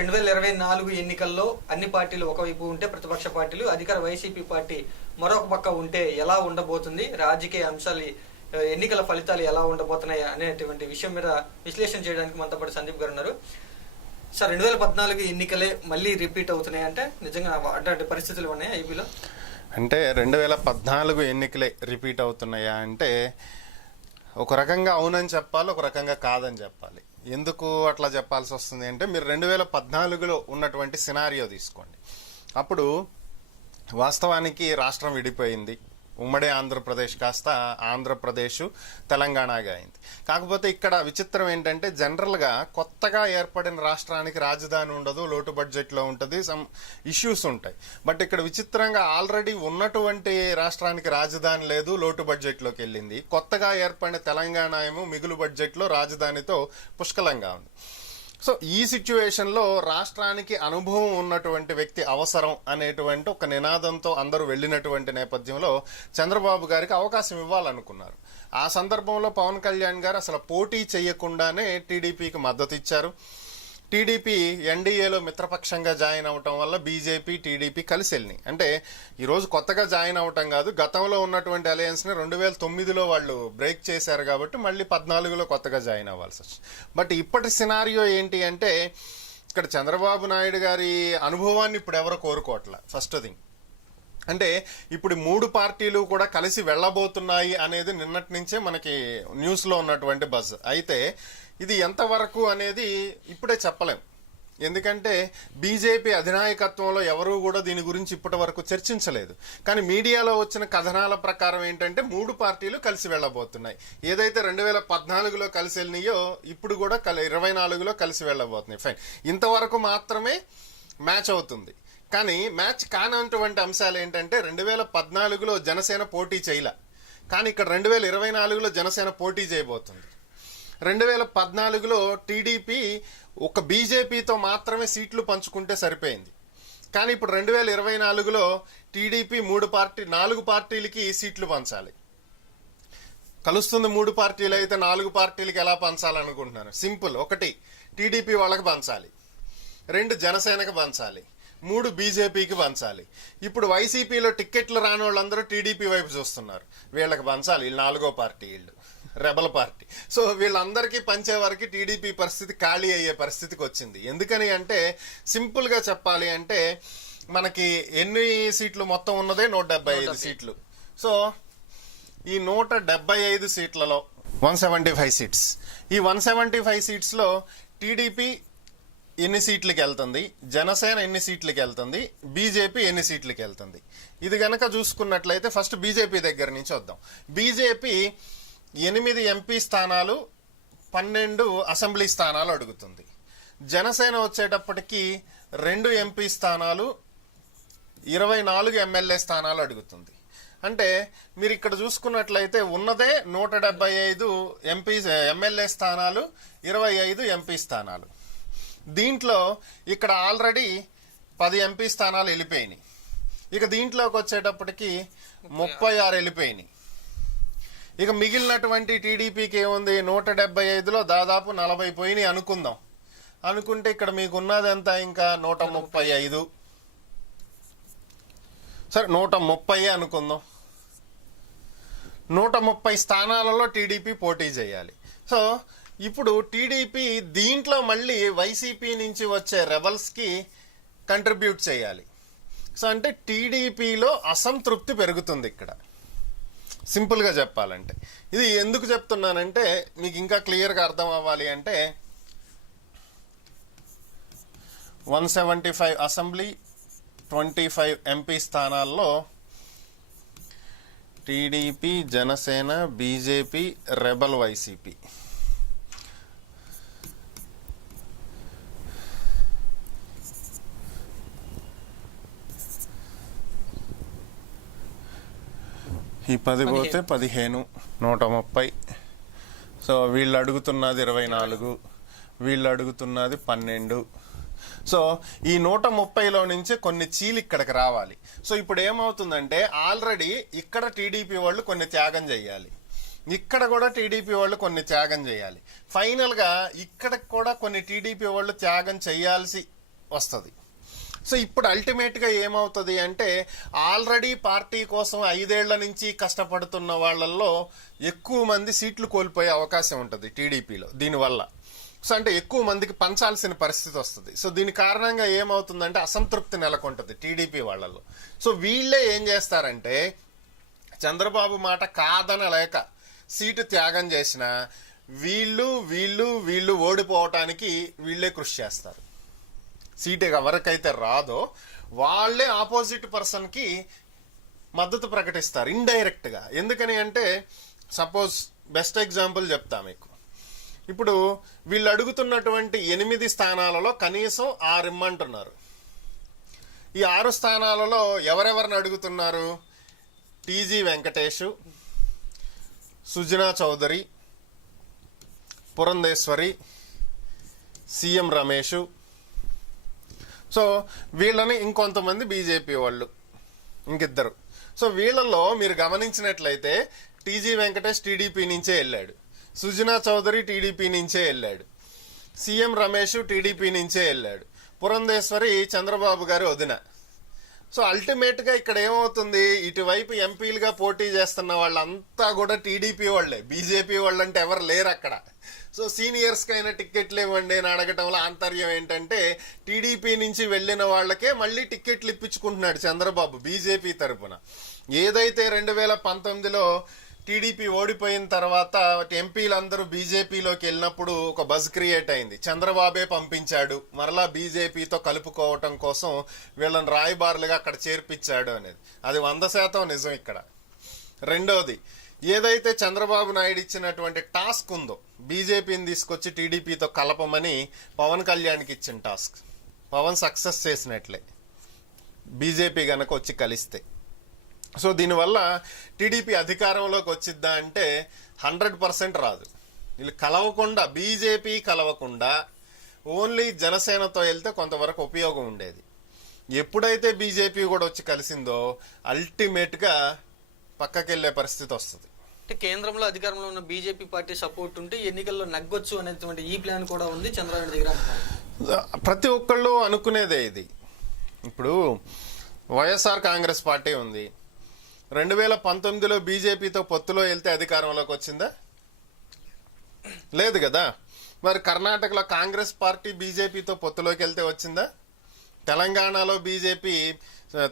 2024 ఎన్నికల్లో అన్ని పార్టీలు ఒకవైపు ఉంటే ప్రతిపక్ష పార్టీలు అధికార వైసీపీ పార్టీ మరొక పక్క ఉంటే ఎలా ఉండబోతుంది, రాజకీయ అంశాలు ఎన్నికల ఫలితాలు ఎలా ఉండబోతున్నాయి అనేటువంటి విషయం మీద విశ్లేషణ చేయడానికి మనతో పాటు సందీప్ గారు ఉన్నారు. సార్, 2014 ఎన్నికలే మళ్ళీ రిపీట్ అవుతున్నాయి అంటే నిజంగా అటువంటి పరిస్థితులు ఉన్నాయి ఐపీలో? అంటే 2014 ఎన్నికలే రిపీట్ అవుతున్నాయా అంటే ఒక రకంగా అవునని చెప్పాలి, ఒక రకంగా కాదని చెప్పాలి. ఎందుకు అట్లా చెప్పాల్సి వస్తుంది అంటే మీరు 2014లో ఉన్నటువంటి సినారియో తీసుకోండి. అప్పుడు వాస్తవానికి రాష్ట్రం విడిపోయింది. ఉమ్మడి ఆంధ్రప్రదేశ్ కాస్త ఆంధ్రప్రదేశ్ తెలంగాణగా అయింది. కాకపోతే ఇక్కడ విచిత్రం ఏంటంటే జనరల్గా కొత్తగా ఏర్పడిన రాష్ట్రానికి రాజధాని ఉండదు, లోటు బడ్జెట్లో ఉంటుంది, సమ్ ఇష్యూస్ ఉంటాయి. బట్ ఇక్కడ విచిత్రంగా ఆల్రెడీ ఉన్నటువంటి రాష్ట్రానికి రాజధాని లేదు, లోటు బడ్జెట్లోకి వెళ్ళింది. కొత్తగా ఏర్పడిన తెలంగాణ ఏమో మిగులు బడ్జెట్లో రాజధానితో పుష్కలంగా ఉంది. సో ఈ సిచ్యువేషన్లో రాష్ట్రానికి అనుభవం ఉన్నటువంటి వ్యక్తి అవసరం అనేటువంటి ఒక నినాదంతో అందరూ వెళ్ళినటువంటి నేపథ్యంలో చంద్రబాబు గారికి అవకాశం ఇవ్వాలనుకున్నారు. ఆ సందర్భంలో పవన్ కళ్యాణ్ గారు అసలు పోటీ చేయకుండానే టీడీపీకి మద్దతు ఇచ్చారు. టీడీపీ ఎన్డీఏలో మిత్రపక్షంగా జాయిన్ అవటం వల్ల బీజేపీ టీడీపీ కలిసి వెళ్ళినాయి. అంటే ఈరోజు కొత్తగా జాయిన్ అవటం కాదు, గతంలో ఉన్నటువంటి అలయన్స్ని 2009లో వాళ్ళు బ్రేక్ చేశారు కాబట్టి మళ్ళీ 14లో కొత్తగా జాయిన్ అవ్వాల్సి వచ్చింది. బట్ ఇప్పటి సినారియో ఏంటి అంటే ఇక్కడ చంద్రబాబు నాయుడు గారి అనుభవాన్ని ఇప్పుడు ఎవరు కోరుకోవట్లే. ఫస్ట్ థింగ్ అంటే ఇప్పుడు 3 పార్టీలు కూడా కలిసి వెళ్ళబోతున్నాయి అనేది నిన్నటి నుంచే మనకి న్యూస్లో ఉన్నటువంటి బజ్. అయితే ఇది ఎంతవరకు అనేది ఇప్పుడే చెప్పలేం. ఎందుకంటే బీజేపీ అధినాయకత్వంలో ఎవరూ కూడా దీని గురించి ఇప్పటి వరకు చర్చించలేదు. కానీ మీడియాలో వచ్చిన కథనాల ప్రకారం ఏంటంటే 3 పార్టీలు కలిసి వెళ్ళబోతున్నాయి. ఏదైతే 2014లో కలిసి వెళ్ళినాయో ఇప్పుడు కూడా 24లో కలిసి వెళ్ళబోతున్నాయి. ఫైన్, ఇంతవరకు మాత్రమే మ్యాచ్ అవుతుంది. కానీ మ్యాచ్ కానటువంటి అంశాలు ఏంటంటే 2014లో జనసేన పోటీ చేయలే, కానీ ఇక్కడ 2024లో జనసేన పోటీ చేయబోతుంది. 2014లో టీడీపీ ఒక బీజేపీతో మాత్రమే సీట్లు పంచుకుంటే సరిపోయింది. కానీ ఇప్పుడు 2024లో టీడీపీ 4 పార్టీలకి సీట్లు పంచాలి. కలుస్తుంది 3 పార్టీలు అయితే 4 పార్టీలకి ఎలా పంచాలనుకుంటున్నారు? సింపుల్. 1 టీడీపీ వాళ్ళకి పంచాలి, 2 జనసేనకి పంచాలి, 3 బీజేపీకి పంచాలి. ఇప్పుడు వైసీపీలో టిక్కెట్లు రాని వాళ్ళందరూ టీడీపీ వైపు చూస్తున్నారు. వీళ్ళకి పంచాలి, వీళ్ళు 4వ పార్టీ, వీళ్ళు రెబల్ పార్టీ. సో వీళ్ళందరికీ పంచే వరకు టీడీపీ పరిస్థితి ఖాళీ అయ్యే పరిస్థితికి వచ్చింది. ఎందుకని అంటే సింపుల్గా చెప్పాలి అంటే మనకి ఎన్ని సీట్లు మొత్తం ఉన్నదే 175 సీట్లు. సో ఈ 175 సీట్లలో 175 సీట్స్, ఈ 175 సీట్స్లో టీడీపీ ఎన్ని సీట్లకి వెళ్తుంది, జనసేన ఎన్ని సీట్లకి వెళ్తుంది, బీజేపీ ఎన్ని సీట్లకి వెళ్తుంది? ఇది గనక చూసుకున్నట్లయితే ఫస్ట్ బీజేపీ దగ్గర నుంచి వద్దాం. బీజేపీ 8 ఎంపీ స్థానాలు, 12 అసెంబ్లీ స్థానాలు అడుగుతుంది. జనసేన వచ్చేటప్పటికి 2 ఎంపీ స్థానాలు, 24 ఎమ్మెల్యే స్థానాలు అడుగుతుంది. అంటే మీరు ఇక్కడ చూసుకున్నట్లయితే ఉన్నదే 175 ఎమ్మెల్యే స్థానాలు, 25 ఎంపీ స్థానాలు. దీంట్లో ఇక్కడ ఆల్రెడీ 10 ఎంపీ స్థానాలు వెళ్ళిపోయినాయి. ఇక దీంట్లోకి వచ్చేటప్పటికి 36 వెళ్ళిపోయినాయి. ఇక మిగిలినటువంటి టీడీపీకి ఏముంది? 175లో దాదాపు 40 పోయినాయి అనుకుందాం. అనుకుంటే ఇక్కడ మీకు ఉన్నది ఎంత? ఇంకా 135. సరే 130 అనుకుందాం. 130 స్థానాలలో టీడీపీ పోటీ చేయాలి. సో ఇప్పుడు టీడీపీ దీంట్లో మళ్ళీ వైసీపీ నుంచి వచ్చే రెబల్స్కి కంట్రిబ్యూట్ చేయాలి. సో అంటే టీడీపీలో అసంతృప్తి పెరుగుతుంది ఇక్కడ, సింపుల్గా చెప్పాలంటే. ఇది ఎందుకు చెప్తున్నానంటే మీకు ఇంకా క్లియర్గా అర్థం అవ్వాలి అంటే 175 అసెంబ్లీ, 25 ఎంపీ స్థానాల్లో TDP, Janasena, BJP, rebel YCP. ఈ 10 పోతే 15, 130. సో వీళ్ళు అడుగుతున్నది 24, వీళ్ళు అడుగుతున్నది 12. సో ఈ 130లో నుంచి కొన్ని చీలు ఇక్కడికి రావాలి. సో ఇప్పుడు ఏమవుతుందంటే ఆల్రెడీ ఇక్కడ టీడీపీ వాళ్ళు కొన్ని త్యాగం చేయాలి, ఇక్కడ కూడా టీడీపీ వాళ్ళు కొన్ని త్యాగం చేయాలి. ఫైనల్ గా ఇక్కడ కూడా కొన్ని టీడీపీ వాళ్ళు త్యాగం చేయాల్సి వస్తుంది. సో ఇప్పుడు అల్టిమేట్గా ఏమవుతుంది అంటే ఆల్రెడీ పార్టీ కోసం 5 ఏళ్ల నుంచి కష్టపడుతున్న వాళ్ళల్లో ఎక్కువ మంది సీట్లు కోల్పోయే అవకాశం ఉంటుంది టీడీపీలో దీనివల్ల. సో అంటే ఎక్కువ మందికి పంచాల్సిన పరిస్థితి వస్తుంది. సో దీని కారణంగా ఏమవుతుందంటే అసంతృప్తి నెలకొంటుంది టీడీపీ వాళ్ళలో. సో వీళ్ళే ఏం చేస్తారంటే చంద్రబాబు మాట కాదనలేక సీటు త్యాగం చేసిన వీళ్ళు వీళ్ళు వీళ్ళు ఓడిపోవటానికి వీళ్ళే కృషి చేస్తారు. సీటు ఎవరికైతే రాదో వాళ్ళే ఆపోజిట్ పర్సన్కి మద్దతు ప్రకటిస్తారు ఇండైరెక్ట్గా. ఎందుకని అంటే సపోజ్ బెస్ట్ ఎగ్జాంపుల్ చెప్తా మీకు. ఇప్పుడు వీళ్ళు అడుగుతున్నటువంటి 8 స్థానాలలో కనీసం 6 ఇమ్మంటున్నారు. ఈ 6 స్థానాలలో ఎవరెవరిని అడుగుతున్నారు? TG Venkatesh, Sujana Chowdary, Purandeswari, CM Ramesh. So వీళ్ళని ఇంకొంతమంది బీజేపీ వాళ్ళు ఇంకిద్దరు. సో వీళ్ళలో మీరు గమనించినట్లయితే టీజీ వెంకటేష్ టీడీపీ నుంచే వెళ్ళాడు, సుజనా చౌదరి టీడీపీ నుంచే వెళ్ళాడు, సీఎం రమేష్ టీడీపీ నుంచే వెళ్ళాడు, పురంధేశ్వరి చంద్రబాబు గారి వదిన. సో అల్టిమేట్ గా ఇక్కడ ఏమవుతుంది, ఇటువైపు ఎంపీలుగా పోటీ చేస్తున్న వాళ్ళంతా కూడా టీడీపీ వాళ్లే, బీజేపీ వాళ్ళు అంటే ఎవరు లేరు అక్కడ. సో సీనియర్స్ కైనా టిక్కెట్లు ఇవ్వండి అని అడగటంలో ఆంతర్యం ఏంటంటే టీడీపీ నుంచి వెళ్లిన వాళ్ళకే మళ్ళీ టిక్కెట్లు ఇప్పించుకుంటున్నాడు చంద్రబాబు బీజేపీ తరఫున. ఏదైతే 2019లో టీడీపీ ఓడిపోయిన తర్వాత ఎంపీలందరూ బీజేపీలోకి వెళ్ళినప్పుడు ఒక బజ్ క్రియేట్ అయింది, చంద్రబాబే పంపించాడు మరలా బీజేపీతో కలుపుకోవటం కోసం వీళ్ళని రాయబారులుగా అక్కడ చేర్పించాడు అనేది. అది 100% నిజం ఇక్కడ. రెండోది, ఏదైతే చంద్రబాబు నాయుడు ఇచ్చినటువంటి టాస్క్ ఉందో బీజేపీని తీసుకొచ్చి టీడీపీతో కలపమని పవన్ కళ్యాణ్కి ఇచ్చిన టాస్క్, పవన్ సక్సెస్ చేసినట్లే బీజేపీ గనక వచ్చి కలిస్తే. సో దీనివల్ల టీడీపీ అధికారంలోకి వచ్చిద్దా అంటే 100% రాదు. వీళ్ళు కలవకుండా, బీజేపీ కలవకుండా ఓన్లీ జనసేనతో వెళ్తే కొంతవరకు ఉపయోగం ఉండేది. ఎప్పుడైతే బీజేపీ కూడా వచ్చి కలిసిందో అల్టిమేట్గా పక్కకెళ్లే పరిస్థితి వస్తుంది. అంటే కేంద్రంలో అధికారంలో ఉన్న బీజేపీ పార్టీ సపోర్ట్ ఉంటే ఎన్నికల్లో నగ్గొచ్చు అనేటువంటి ఈ ప్లాన్ కూడా ఉంది చంద్రబాబు దగ్గర. ప్రతి ఒక్కళ్ళు అనుకునేదే ఇది. ఇప్పుడు వైఎస్ఆర్ కాంగ్రెస్ పార్టీ ఉంది, 2019లో బీజేపీతో పొత్తులో వెళ్తే అధికారంలోకి వచ్చిందా? లేదు కదా. మరి కర్ణాటకలో కాంగ్రెస్ పార్టీ బీజేపీతో పొత్తులోకి వెళ్తే వచ్చిందా?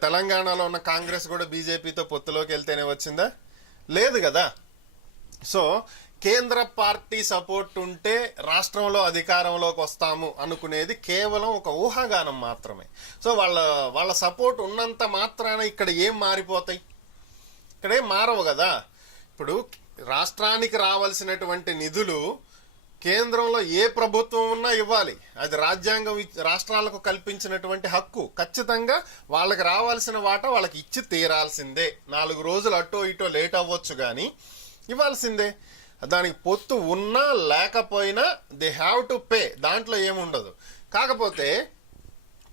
తెలంగాణలో ఉన్న కాంగ్రెస్ కూడా బీజేపీతో పొత్తులోకి వెళ్తేనే వచ్చిందా? లేదు కదా. సో కేంద్ర పార్టీ సపోర్ట్ ఉంటే రాష్ట్రంలో అధికారంలోకి వస్తాము అనుకునేది కేవలం ఒక ఊహాగానం మాత్రమే. సో వాళ్ళ సపోర్ట్ ఉన్నంత మాత్రాన ఇక్కడ ఏం మారిపోతాయి? ఇక్కడేం మారవు కదా. ఇప్పుడు రాష్ట్రానికి రావాల్సినటువంటి నిధులు కేంద్రంలో ఏ ప్రభుత్వం ఉన్నా ఇవ్వాలి, అది రాజ్యాంగం రాష్ట్రాలకు కల్పించినటువంటి హక్కు. ఖచ్చితంగా వాళ్ళకి రావాల్సిన వాటా వాళ్ళకి ఇచ్చి తీరాల్సిందే. 4 రోజులు అటో ఇటో లేట్ అవ్వచ్చు కానీ ఇవ్వాల్సిందే. దానికి పొత్తు ఉన్నా లేకపోయినా దే హ్యావ్ టు పే, దాంట్లో ఏముండదు. కాకపోతే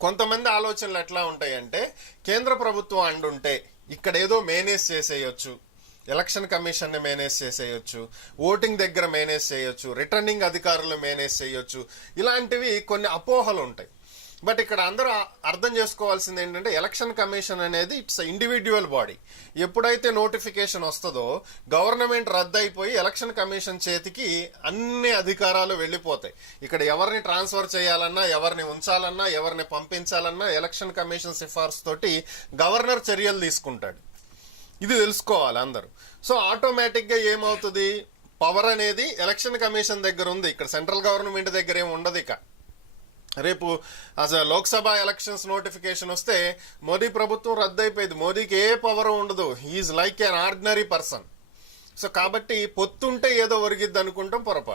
కొంతమంది ఆలోచనలు ఎట్లా ఉంటాయంటే కేంద్ర ప్రభుత్వం అండుంటే ఇక్కడ ఏదో మేనేజ్ చేసేయచ్చు, ఎలక్షన్ కమిషన్ ని మేనేజ్ చేసేయచ్చు, ఓటింగ్ దగ్గర మేనేజ్ చేయొచ్చు, రిటర్నింగ్ అధికారులు మేనేజ్ చేయొచ్చు, ఇలాంటివి కొన్ని అపోహలు ఉంటాయి. బట్ ఇక్కడ అందరూ అర్థం చేసుకోవాల్సింది ఏంటంటే ఎలక్షన్ కమిషన్ అనేది ఇట్స్ ఇండివిడ్యువల్ బాడీ. ఎప్పుడైతే నోటిఫికేషన్ వస్తుందో గవర్నమెంట్ రద్దయిపోయి ఎలక్షన్ కమిషన్ చేతికి అన్ని అధికారాలు వెళ్ళిపోతాయి. ఇక్కడ ఎవరిని ట్రాన్స్ఫర్ చేయాలన్నా, ఎవరిని ఉంచాలన్నా, ఎవరిని పంపించాలన్నా ఎలక్షన్ కమిషన్ సిఫార్సు తోటి గవర్నర్ చర్యలు తీసుకుంటాడు. ఇది తెలుసుకోవాలి అందరూ. సో ఆటోమేటిక్ గా ఏమవుతుంది, పవర్ అనేది ఎలక్షన్ కమిషన్ దగ్గర ఉంది, ఇక్కడ సెంట్రల్ గవర్నమెంట్ దగ్గర ఏమి ఉండదు. ఇక రేపు అసలు లోక్సభ ఎలక్షన్స్ నోటిఫికేషన్ వస్తే మోదీ ప్రభుత్వం రద్దయిపోయింది, మోదీకి ఏ పవర్ ఉండదు, he's like an ordinary person. So కాబట్టి పొత్తుంటే ఏదో ఒరిగిద్ది అనుకుంటాం, పొరపాటు.